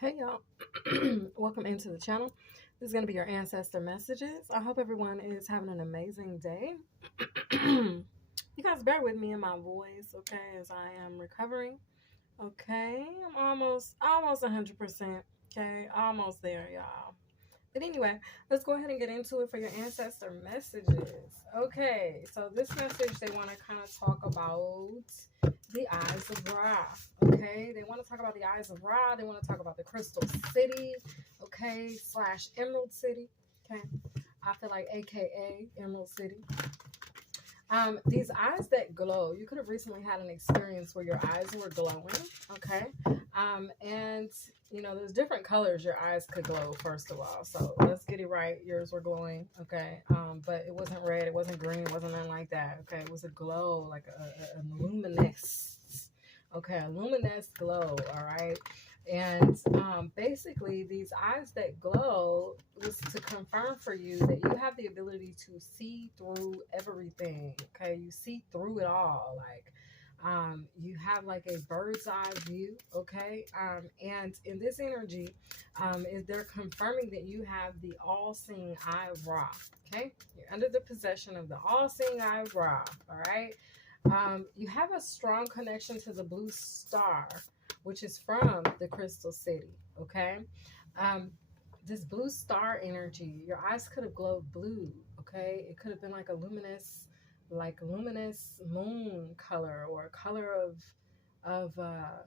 Hey y'all, welcome into the channel. This is going to be your ancestor messages. I hope everyone is having an amazing day. You guys bear with me in my voice, okay, as I am recovering. Okay, I'm almost 100%. Okay, almost there, y'all. But anyway, let's go ahead and get into it for your ancestor messages. Okay, so this message, they want to kind of talk about the Eyes of Ra. Okay, they want to talk about the Eyes of Ra. They want to talk about the Crystal City. Okay, slash Emerald City. Okay, I feel like AKA Emerald City. These eyes that glow, you could have recently had an experience where your eyes were glowing, okay? And you know, there's different colors your eyes could glow, first of all. So let's get it right. Yours were glowing, okay? But it wasn't red, it wasn't green, it wasn't nothing like that, okay? It was a glow, like a luminescence, okay? A luminous glow, all right? And basically, these eyes that glow was to confirm for you that you have the ability to see through everything. Okay, you see through it all. Like, you have like a bird's eye view. Okay, and in this energy, is they're confirming that you have the all-seeing eye of Ra. Okay, you're under the possession of the all-seeing eye of Ra. All right. You have a strong connection to the blue star, which is from the Crystal City. Okay. Um, this blue star energy, your eyes could have glowed blue. Okay. It could have been like luminous moon color, or a color of uh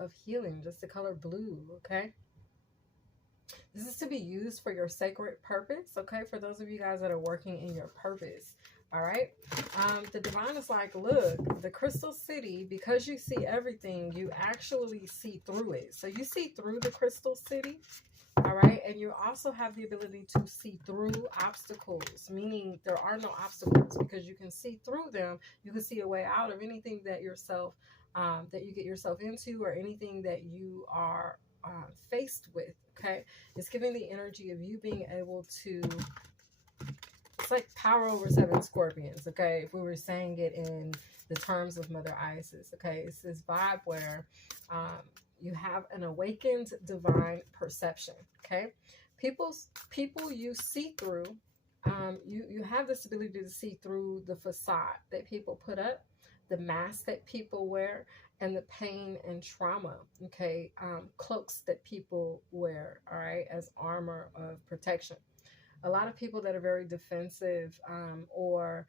of healing, just the color blue. Okay. This is to be used for your sacred purpose, okay? For those of you guys that are working in your purpose, all right? The divine is like, look, the Crystal City, because you see everything, you actually see through it. So you see through the Crystal City, all right? And you also have the ability to see through obstacles, meaning there are no obstacles because you can see through them. You can see a way out of anything that that you get yourself into, or anything that you are faced with, okay? It's giving the energy of you being able to, it's like power over seven scorpions, okay? If we were saying it in the terms of Mother Isis, okay? It's this vibe where you have an awakened divine perception, okay? People you see through, you have this ability to see through the facade that people put up, the mask that people wear, and the pain and trauma, okay? Cloaks that people wear, all right, as armor of protection. A lot of people that are very defensive, or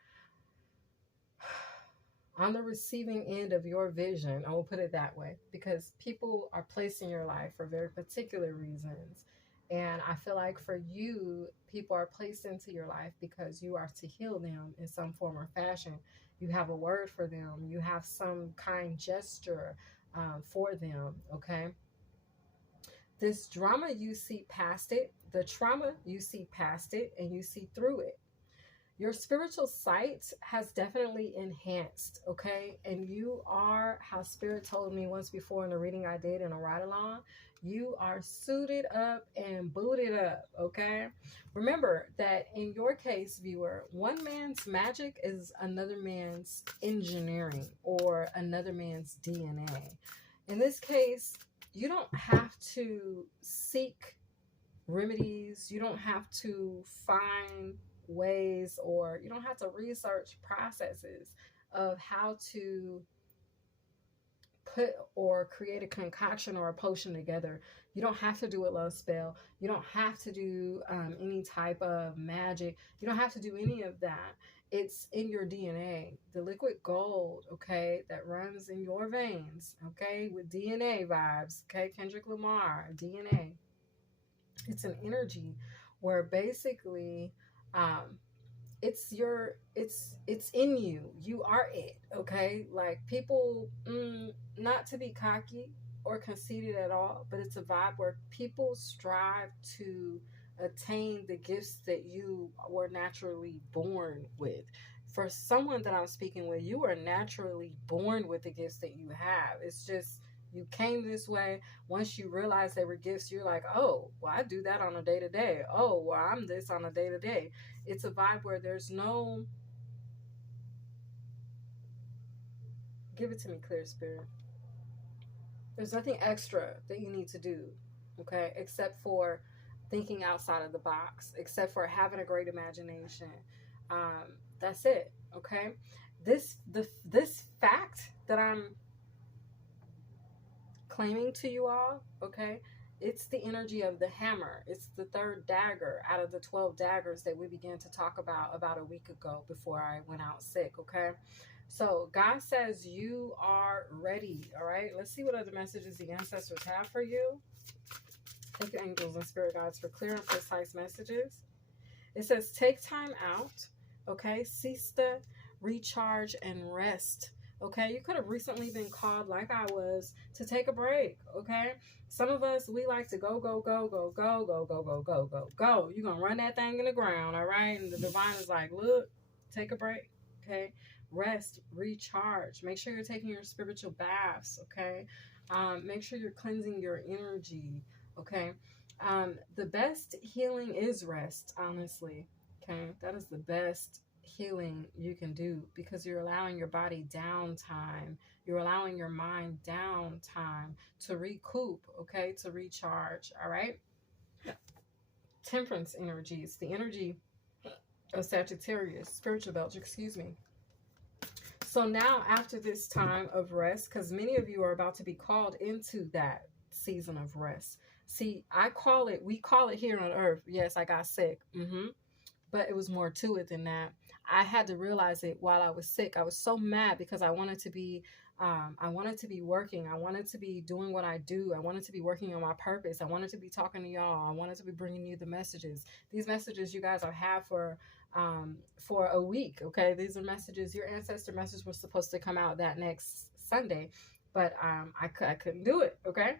on the receiving end of your vision, I will put it that way, because people are placed in your life for very particular reasons. And I feel like for you, people are placed into your life because you are to heal them in some form or fashion. You have a word for them, you have some kind gesture for them, okay? This drama, you see past it. The trauma, you see past it and you see through it. Your spiritual sight has definitely enhanced, okay? And you are, how Spirit told me once before in a reading I did in a ride along, you are suited up and booted up, okay? Remember that in your case, viewer, one man's magic is another man's engineering or another man's DNA. In this case, you don't have to seek remedies, you don't have to find ways, or you don't have to research processes of how to put or create a concoction or a potion together. You don't have to do a love spell. You don't have to do any type of magic. You don't have to do any of that. It's in your DNA. The liquid gold, okay, that runs in your veins, okay, with DNA vibes, okay, Kendrick Lamar, DNA. It's an energy where basically um it's in you. You are it, okay? Like people, not to be cocky or conceited at all, but it's a vibe where people strive to attain the gifts that you were naturally born with. For someone that I'm speaking with, you are naturally born with the gifts that you have. It's just you came this way. Once you realize they were gifts, you're like, oh, well, I do that on a day to day. Oh, well, I'm this on a day to day. It's a vibe where there's no, give it to me, clear spirit. There's nothing extra that you need to do. okay? Except for thinking outside of the box, except for having a great imagination. That's it, okay? This fact that I'm claiming to you all, okay? It's the energy of the hammer. It's the third dagger out of the 12 daggers that we began to talk about a week ago before I went out sick, okay? So God says you are ready, all right? Let's see what other messages the ancestors have for you. Thank you, angels and spirit guides, for clear and precise messages. It says take time out, okay? Cease to recharge and rest. Okay, you could have recently been called, like I was, to take a break. Okay, some of us, we like to go. You're gonna run that thing in the ground, all right? And the divine is like, look, take a break. Okay, rest, recharge. Make sure you're taking your spiritual baths. Okay, make sure you're cleansing your energy. Okay, the best healing is rest, honestly. Okay, that is the best healing you can do, because you're allowing your body downtime. You're allowing your mind downtime to recoup, okay, to recharge. All right. Temperance energies, the energy of Sagittarius, spiritual belt, excuse me. So now, after this time of rest, because many of you are about to be called into that season of rest. See, we call it here on earth. Yes, I got sick. But it was more to it than that. I had to realize it while I was sick. I was so mad because I wanted to be working. I wanted to be doing what I do. I wanted to be working on my purpose. I wanted to be talking to y'all. I wanted to be bringing you the messages. These messages you guys have for a week. Okay, these are messages. Your ancestor message was supposed to come out that next Sunday, but I couldn't do it. Okay,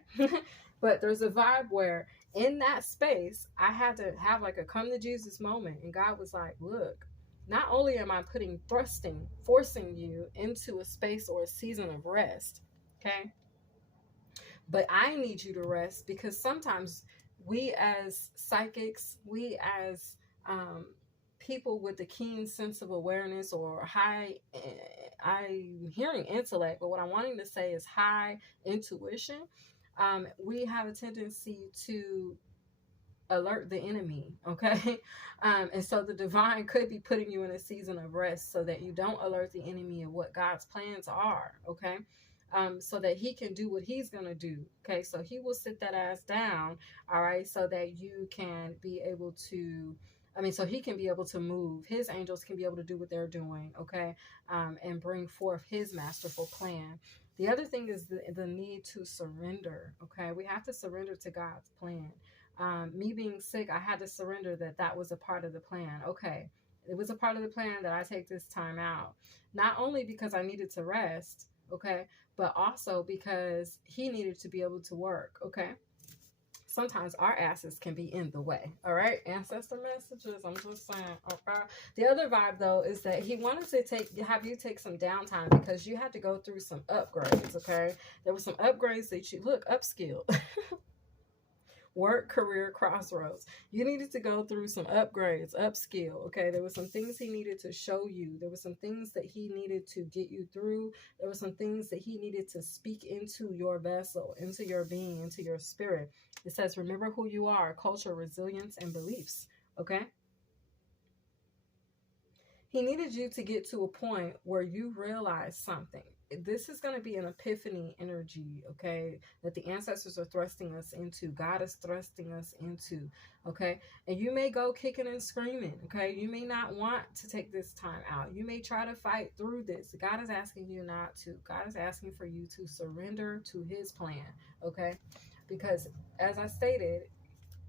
but there's a vibe where in that space, I had to have like a come to Jesus moment. And God was like, look, not only am I forcing you into a space or a season of rest, okay? But I need you to rest, because sometimes we as psychics, we as people with a keen sense of awareness, or I'm hearing intellect, but what I'm wanting to say is high intuition, we have a tendency to alert the enemy, okay? And so the divine could be putting you in a season of rest so that you don't alert the enemy of what God's plans are, okay? So that he can do what he's going to do, okay? So he will sit that ass down, all right, so that you can be able to, so he can be able to move. His angels can be able to do what they're doing, okay? And bring forth his masterful plan. The other thing is the need to surrender, okay? We have to surrender to God's plan. Me being sick, I had to surrender that was a part of the plan. Okay, it was a part of the plan that I take this time out, not only because I needed to rest, okay, but also because he needed to be able to work, okay? Sometimes our asses can be in the way, all right? Ancestor messages, I'm just saying, okay? The other vibe, though, is that he wanted to have you take some downtime because you had to go through some upgrades, okay? There were some upgrades that you, upskill. Work, career, crossroads. You needed to go through some upgrades, upskill. Okay, there were some things he needed to show you. There were some things that he needed to get you through. There were some things that he needed to speak into your vessel, into your being, into your spirit. It says, remember who you are, culture, resilience, and beliefs. Okay. He needed you to get to a point where you realize something. This is going to be an epiphany energy, okay, that the ancestors are thrusting us into. God is thrusting us into, okay? And you may go kicking and screaming, okay? You may not want to take this time out. You may try to fight through this. God is asking you not to. God is asking for you to surrender to his plan, okay? Because as I stated,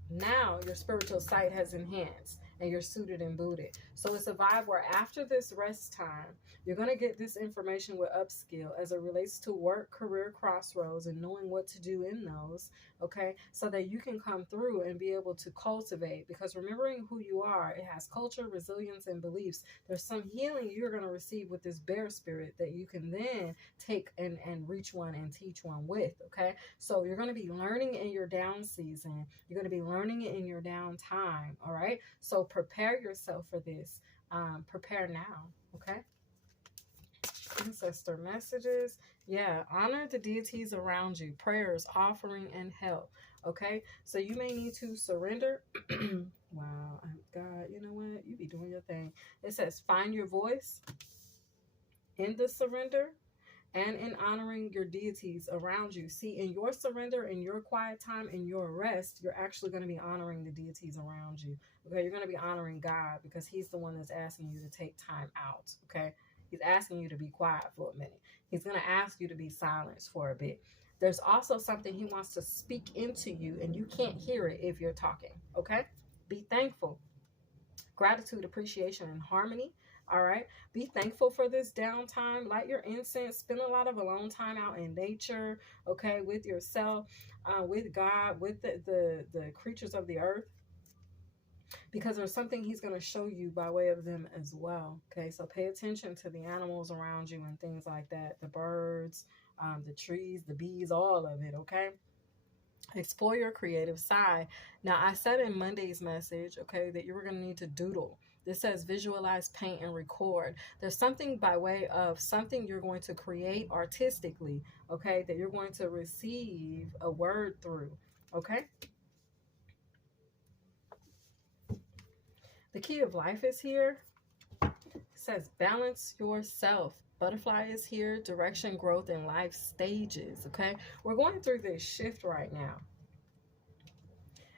now your spiritual sight has enhanced and you're suited and booted. So it's a vibe where after this rest time, you're going to get this information with upskill as it relates to work, career, crossroads, and knowing what to do in those, okay? So that you can come through and be able to cultivate, because remembering who you are, it has culture, resilience, and beliefs. There's some healing you're going to receive with this bear spirit that you can then take and reach one and teach one with, okay? So you're going to be learning in your down season. You're going to be learning it in your down time, all right? So prepare yourself for this. Prepare now, okay? Ancestor messages. Yeah, honor the deities around you, prayers, offering, and help. Okay, so you may need to surrender. Wow, God, you know what? You be doing your thing. It says, find your voice in the surrender and in honoring your deities around you. See, in your surrender, in your quiet time, in your rest, you're actually going to be honoring the deities around you. Okay, you're going to be honoring God because He's the one that's asking you to take time out. Okay, He's asking you to be quiet for a minute. He's going to ask you to be silenced for a bit. There's also something He wants to speak into you, and you can't hear it if you're talking. Okay, be thankful. Gratitude, appreciation, and harmony. All right. Be thankful for this downtime. Light your incense. Spend a lot of alone time out in nature. Okay, with yourself, with God, with the creatures of the earth, because there's something He's going to show you by way of them as well. Okay, so pay attention to the animals around you and things like that. The birds, the trees, the bees, all of it. Okay. Explore your creative side. Now, I said in Monday's message, okay, that you were going to need to doodle. This says visualize, paint, and record. There's something by way of something you're going to create artistically, okay, that you're going to receive a word through, okay? The key of life is here. It says balance yourself. Butterfly is here, direction, growth, and life stages, okay? We're going through this shift right now.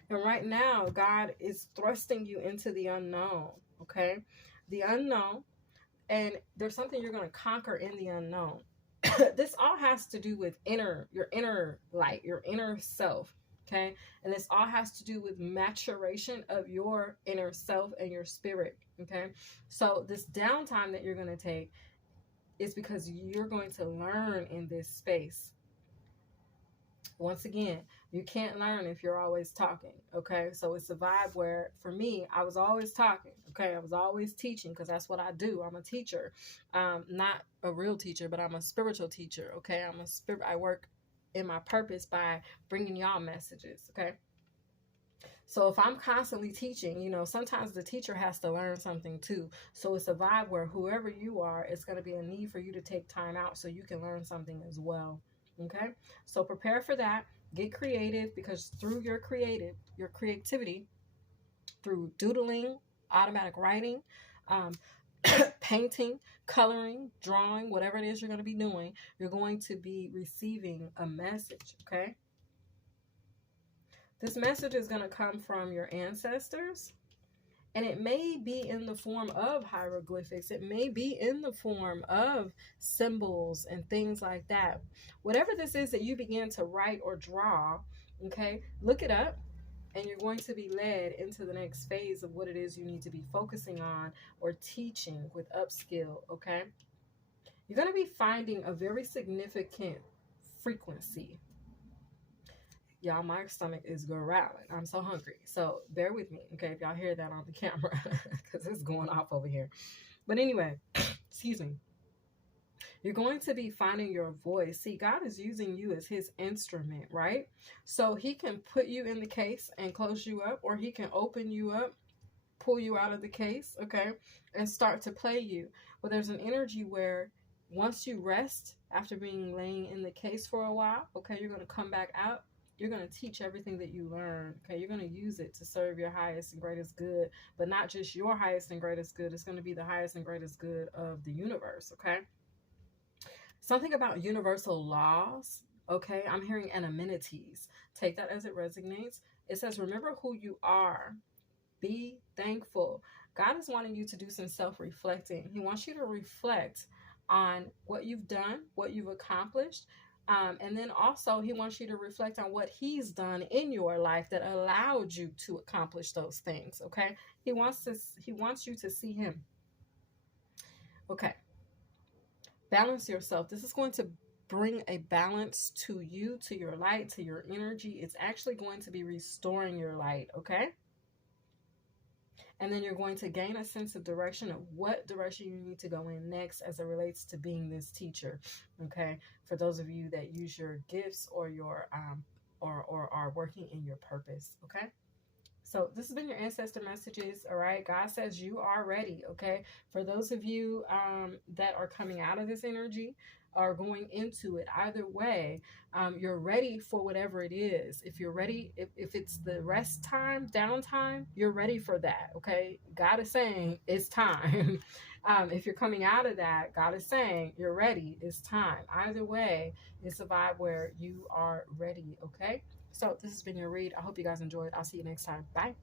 And right now, God is thrusting you into the unknown, okay? The unknown, and there's something you're going to conquer in the unknown. This all has to do with your inner light, your inner self, okay? And this all has to do with maturation of your inner self and your spirit, okay? So this downtime that you're going to take is because you're going to learn in this space. Once again, you can't learn if you're always talking, okay? So it's a vibe where, for me, I was always talking, okay? I was always teaching because that's what I do. I'm a teacher, not a real teacher, but I'm a spiritual teacher, okay? I work in my purpose by bringing y'all messages, okay? So if I'm constantly teaching, you know, sometimes the teacher has to learn something too. So it's a vibe where whoever you are, it's going to be a need for you to take time out so you can learn something as well. Okay, so prepare for that. Get creative, because through your creativity, through doodling, automatic writing, painting, coloring, drawing, whatever it is you're going to be doing, you're going to be receiving a message. Okay, this message is going to come from your ancestors. And it may be in the form of hieroglyphics. It may be in the form of symbols and things like that. Whatever this is that you begin to write or draw, okay, look it up, and you're going to be led into the next phase of what it is you need to be focusing on or teaching with upskill, okay? You're going to be finding a very significant frequency. Y'all, my stomach is growling. I'm so hungry. So bear with me, okay, if y'all hear that on the camera, because it's going off over here. But anyway, excuse me. You're going to be finding your voice. See, God is using you as His instrument, right? So He can put you in the case and close you up, or He can open you up, pull you out of the case, okay, and start to play you. But there's an energy where once you rest after being laying in the case for a while, okay, you're going to come back out. You're going to teach everything that you learn, okay? You're going to use it to serve your highest and greatest good, but not just your highest and greatest good. It's going to be the highest and greatest good of the universe, okay? Something about universal laws, okay? I'm hearing amenities. Take that as it resonates. It says, remember who you are. Be thankful. God is wanting you to do some self-reflecting. He wants you to reflect on what you've done, what you've accomplished, and then also He wants you to reflect on what He's done in your life that allowed you to accomplish those things. Okay, He wants you to see Him. Okay, balance yourself. This is going to bring a balance to you, to your light, to your energy. It's actually going to be restoring your light. Okay. And then you're going to gain a sense of direction of what direction you need to go in next as it relates to being this teacher. Okay, for those of you that use your gifts or your or are working in your purpose. Okay, so this has been your ancestor messages. All right, God says you are ready. Okay, for those of you that are coming out of this energy, are going into it. Either way, you're ready for whatever it is. If you're ready, if it's the rest time, downtime, you're ready for that. Okay. God is saying it's time. If you're coming out of that, God is saying you're ready. It's time. Either way, it's a vibe where you are ready. Okay. So this has been your read. I hope you guys enjoyed. I'll see you next time. Bye.